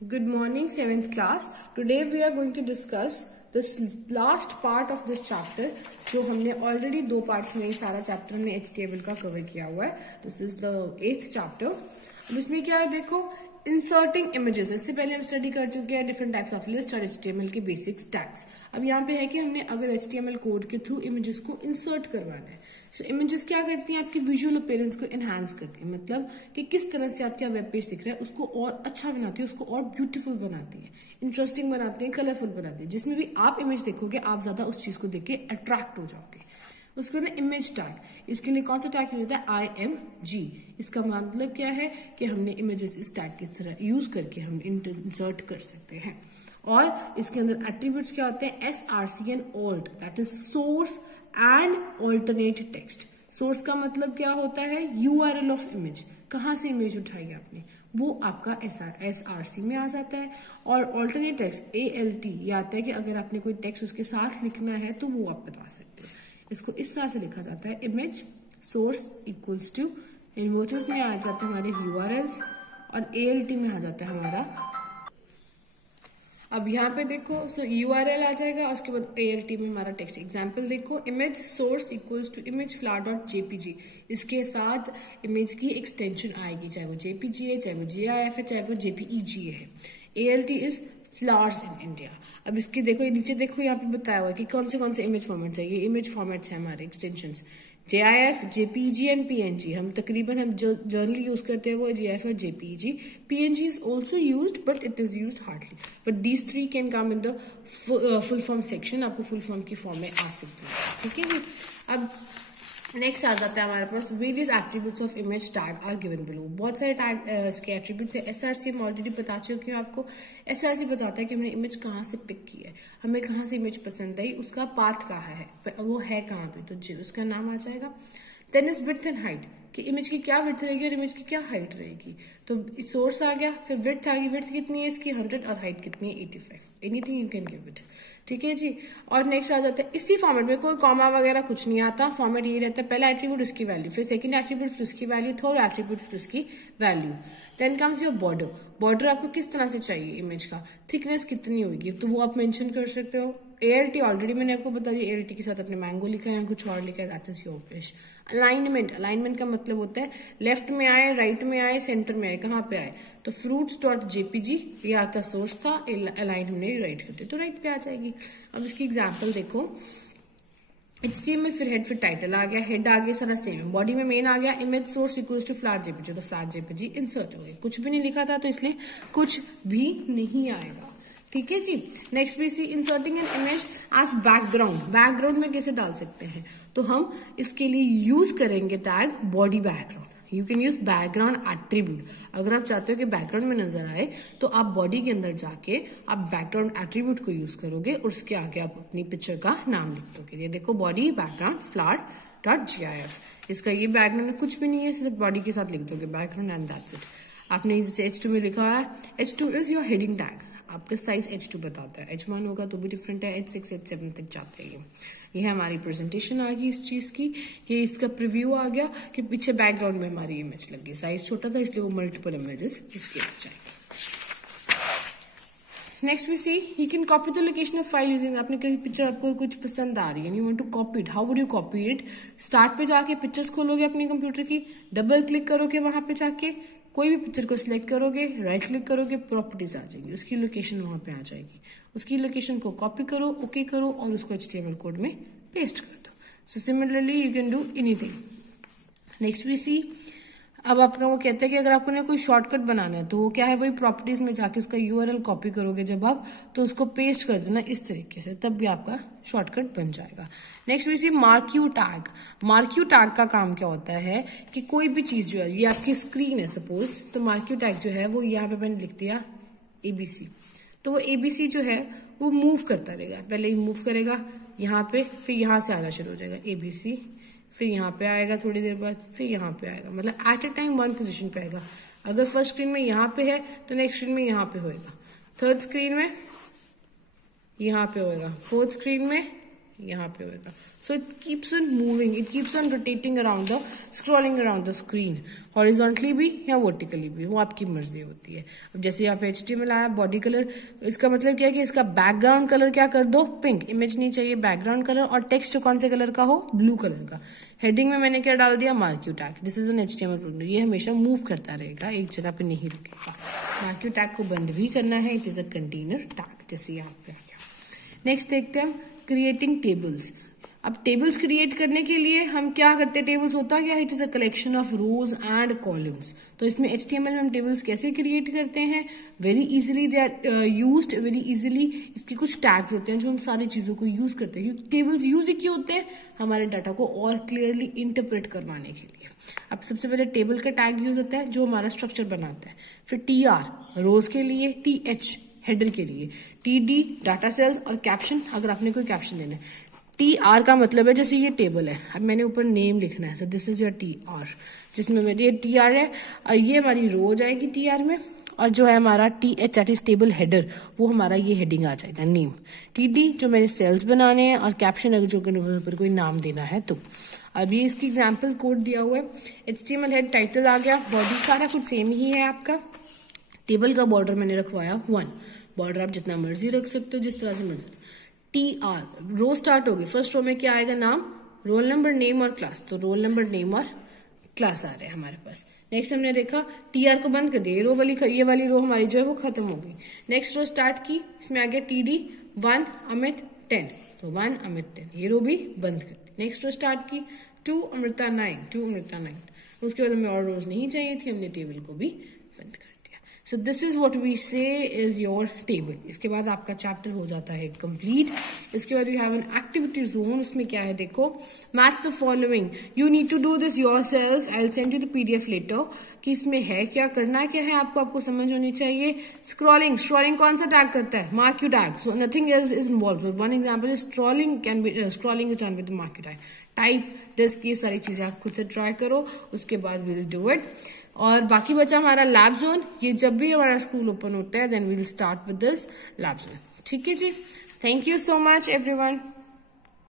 Good morning, 7th class. Today we are going to discuss this last part of this chapter जो हमने already 2 parts में ही सारा chapter हमने HTML का cover किया हुआ है. This is the 8th chapter. अब इसमें क्या है देखो, इंसर्टिंग इमेजेस. इससे पहले हम स्टडी कर चुके हैं डिफरेंट टाइप्स ऑफ लिस्ट और HTML के बेसिक्स टैग्स. अब यहाँ पे है कि हमने अगर HTML कोड के थ्रू इमेजेस को इंसर्ट करवाना है. सो इमेजेस क्या करती हैं, आपकी विजुअल अपीयरेंस को एनहांस करती है. मतलब कि किस तरह से आपका वेब पेज दिख रहा है उसको और अच्छा बनाती है, उसको और ब्यूटीफुल बनाती है, इंटरेस्टिंग बनाती है, कलरफुल बनाती है. जिसमें भी आप इमेज देखोगे आप ज्यादा उस चीज को देख के अट्रैक्ट हो जाओगे. उसको ना इमेज टैग, इसके लिए कौन सा टैग यूज होता है, IMG. इसका मतलब क्या है कि हमने इमेजेस इस टैग की तरह यूज करके हम इंसर्ट कर सकते हैं. और इसके अंदर एट्रीब्यूट्स क्या होते हैं, SRC and OLT, that is source and alternate text. Source का मतलब क्या होता है, URL ऑफ इमेज, कहां से इमेज उठाई आपने, वो आपका SRC में आ जाता है. और ऑल्टरनेट टेक्स्ट ALT, ये आता है कि अगर आपने कोई टेक्स्ट उसके साथ लिखना है तो वो आप बता सकते हो. इसको इस तरह से लिखा जाता है, image source equals to, emojis में आ जाते हैं हमारे URLs और ALT में आ जाता है हमारा. अब यहाँ पे देखो, सो URL आ जाएगा, उसके बाद ALT में हमारा टेक्स्ट. एग्जाम्पल देखो, image source equals to image flower.jpg. इसके साथ इमेज की एक्सटेंशन आएगी, चाहे वो JPG है, चाहे वो GIF है, चाहे वो JPEG है. ALT is flowers in India. अब इसके देखो, नीचे देखो, यहाँ पे बताया हुआ है कि कौन से इमेज फॉर्मेट्स है. ये इमेज फॉर्मेट्स है हमारे extensions, GIF, JPEG and PNG. हम तकरीबन हम जो जनरली यूज करते हैं वो GIF और JPEG. PNG is also used but it is used hardly. But these 3 can come in the full form section. आपको फुल फॉर्म की फॉर्म में आ सकती है, ठीक है जी. अब नेक्स्ट आ जाता है हमारे पास, various attributes of image tag are given below. बहुत सारे टैग इसके एट्रीब्यूट्स है. SRC हम ऑलरेडी बता चुके हैं आपको. SRC बताता है कि हमने इमेज कहाँ से पिक की है, हमें कहाँ से इमेज पसंद आई, उसका पाथ कहाँ है, वो है कहाँ पे, तो उसका नाम आ जाएगा. Then is width and height, कि इमेज की क्या विड्थ रहेगी और इमेज की क्या हाइट रहेगी. तो सोर्स आ गया, फिर विड्थ आ गई, विड्थ कितनी है इसकी 100 और हाइट कितनी है 85. Anything you can give it, ठीक है जी. और नेक्स्ट आ जाता है इसी फॉर्मेट में, कोई कॉमा वगैरह कुछ नहीं आता. फॉर्मेट ये रहता है, पहला एट्रीब्यूट उसकी वैल्यू, फिर सेकंड एट्रीब्यूट फिर उसकी वैल्यू, थर्ड एट्रीब्यूट फिर उसकी value. Then comes your border. Border आपको किस तरह से चाहिए, इमेज का थिकनेस कितनी होगी, तो वो आप मेंशन कर सकते हो. ALT ऑलरेडी मैंने आपको बता दिया, ALT के साथ अपने मैंगो लिखा है या कुछ और लिखा है, that is your wish. Alignment का मतलब होता है लेफ्ट में आए, राइट में आए, सेंटर में आए, कहाँ पे आए. तो fruits.jpg ये आपका सोर्स था, अलाइन हमने राइट करते तो राइट पे आ जाएगी. अब इसकी एग्जांपल देखो, HTML फिर हेड फिर टाइटल आ गया, हेड आ गया सारा सेम है, बॉडी में मेन आ गया, image source equals to flower.jpg, तो flower.jpg इंसर्ट हो गया. कुछ भी नहीं लिखा था तो इसलिए कुछ भी नहीं आएगा, ठीक है जी. नेक्स्ट भी see inserting an image as background. Background में कैसे डाल सकते हैं, तो हम इसके लिए यूज करेंगे tag body background. You can use background attribute. अगर आप चाहते हो कि बैकग्राउंड में नजर आए तो आप बॉडी के अंदर जाके आप बैकग्राउंड एट्रीब्यूट को यूज करोगे और उसके आगे आप अपनी पिक्चर का नाम लिख दोगे. ये देखो, बॉडी बैकग्राउंड flower.gif. इसका ये बैकग्राउंड कुछ भी नहीं है, सिर्फ बॉडी के साथ लिख दोगे बैकग्राउंड एंड दैट्स इट. आपने जैसे H2 में लिखा है, H2 is your heading tag. आपका साइज H2 बताता है, H1 होगा तो भी डिफरेंट है, H6 H7 तक जाते हैं. ये है हमारी प्रेजेंटेशन आ गई इस चीज की. ये इसका प्रीव्यू आ गया कि पीछे बैकग्राउंड में हमारी इमेज लगी. साइज छोटा था इसलिए वो मल्टीपल इमेजेस इसके आ जाएंगे. Next we see, you can copy the location of file using. आपने कहीं पिक्चर आपको कुछ पसंद आ रही है, you want to copy it. How would you copy it. Start पे जाके पिक्चर्स खोलोगे अपने कंप्यूटर की, डबल क्लिक करोगे, वहां पे जाके कोई भी पिक्चर को सिलेक्ट करोगे, राइट क्लिक करोगे, प्रॉपर्टीज आ जाएंगी, उसकी लोकेशन वहां पे आ जाएगी. उसकी लोकेशन को कॉपी करो, ओके करो और उसको HTML कोड में पेस्ट कर दो. So similarly you can do anything. Next we see, अब आपका वो कहते हैं कि अगर आपको ने कोई शॉर्टकट बनाना है तो वो क्या है, वही प्रॉपर्टीज में जाके उसका URL कॉपी करोगे जब आप, तो उसको पेस्ट कर देना इस तरीके से, तब भी आपका शॉर्टकट बन जाएगा. Next we see marquee tag. Marquee tag का काम क्या होता है कि कोई भी चीज जो है, ये आपकी स्क्रीन है सपोज, तो मार्क्यू टैग जो है वो यहाँ पे मैंने लिख दिया ABC. तो वो ABC जो है वो मूव करता रहेगा, पहले ही मूव करेगा यहाँ पे, फिर यहाँ से आना शुरू हो जाएगा ABC, फिर यहाँ पे आएगा थोड़ी देर बाद, फिर यहाँ पे आएगा, मतलब at a time one position पे आएगा. अगर फर्स्ट स्क्रीन में यहाँ पे है तो नेक्स्ट स्क्रीन में यहाँ पे होएगा, थर्ड स्क्रीन में यहाँ पे होएगा, फोर्थ स्क्रीन में यहाँ पे होगा. So it keeps on moving, it keeps on rotating around the, scrolling around the screen, horizontally भी या vertically भी, वो आपकी मर्जी होती है. अब जैसे यहाँ पे HTML आया बॉडी कलर, इसका मतलब क्या है कि इसका बैकग्राउंड कलर क्या कर दो, पिंक. इमेज नहीं चाहिए, बैकग्राउंड कलर, और टेक्स्ट कौन से कलर का हो, ब्लू कलर का. हेडिंग में मैंने क्या डाल दिया, marquee tag. This is an HTML program. ये हमेशा मूव करता रहेगा, एक जगह पे नहीं रुकेगा. मार्क यू टैग को बंद भी करना है, it is a container tag, जैसे यहाँ पे आ गया. नेक्स्ट देखते हैं क्रिएटिंग टेबल्स. अब टेबल्स क्रिएट करने के लिए हम क्या करते हैं, टेबल्स होता क्या है, it is a collection of rose and columns. तो इसमें HTML में हम टेबल्स कैसे क्रिएट करते हैं, very easily they are used, very easily. इसके कुछ टैग्स होते हैं जो हम सारी चीजों को यूज करते हैं. टेबल्स यूज क्यों होते हैं, हमारे डाटा को और क्लियरली इंटरप्रेट करवाने के लिए. अब सबसे पहले टेबल का टैग यूज होता है जो हमारा स्ट्रक्चर बनाता है. फिर TR रोज के लिए, TH हेडर के लिए, TD डाटा सेल्स, और कैप्शन अगर आपने कोई कैप्शन देना है. TR का मतलब है जैसे ये टेबल है, अब मैंने ऊपर नेम लिखना है, so this is your TR, जिसमें मेरी ये TR है, और ये हमारी रो जाएगी TR में, और जो है हमारा TH that is table header, वो हमारा ये हेडिंग आ जाएगा, नेम. TD जो मेरे सेल्स बनाने हैं, और कैप्शन अगर जो पर कोई नाम देना है तो. अब ये इसकी एग्जाम्पल कोड दिया हुआ है. HTML हेड टाइटल आ गया, बॉडी सारा कुछ सेम ही है आपका. टेबल का बॉर्डर मैंने रखवाया 1. बॉर्डर आप जितना मर्जी रख सकते हो, जिस तरह से मर्जी. TR रो स्टार्ट होगी, फर्स्ट रो में क्या आएगा, नाम, रोल नंबर, नेम और क्लास. तो रोल नंबर, नेम और क्लास आ रहे हैं हमारे पास. नेक्स्ट हमने देखा TR को बंद कर दिया, ये वाली रो हमारी जो है वो खत्म हो गई. नेक्स्ट रो स्टार्ट की, इसमें आ गया TD 1 अमित 10, तो 1 अमित 10, ये रो भी बंद कर दी. नेक्स्ट रो स्टार्ट की 2 अमृता 9, 2 अमृता 9. उसके बाद हमें और रोज नहीं चाहिए थी, हमने टेबल को भी बंद कर. So this is what we say is your table. इसके बाद आपका चैप्टर हो जाता है कंप्लीट. इसके बाद you have an activity zone. उसमें क्या है देखो, match the following. You need to do this yourself. I'll send you the PDF later. कि इसमें है क्या, करना क्या है आपको समझ होनी चाहिए. Scrolling कौन सा टैग करता है, mark you tag. So nothing else is involved. So one example is scrolling is done with the mark you tag. Type disc, ये सारी चीजें आप खुद से ट्राई करो, उसके बाद we'll do it. और बाकी बचा हमारा लैब जोन. ये जब भी हमारा स्कूल ओपन होता है then we will start with this lab zone. ठीक है जी. Thank you so much everyone.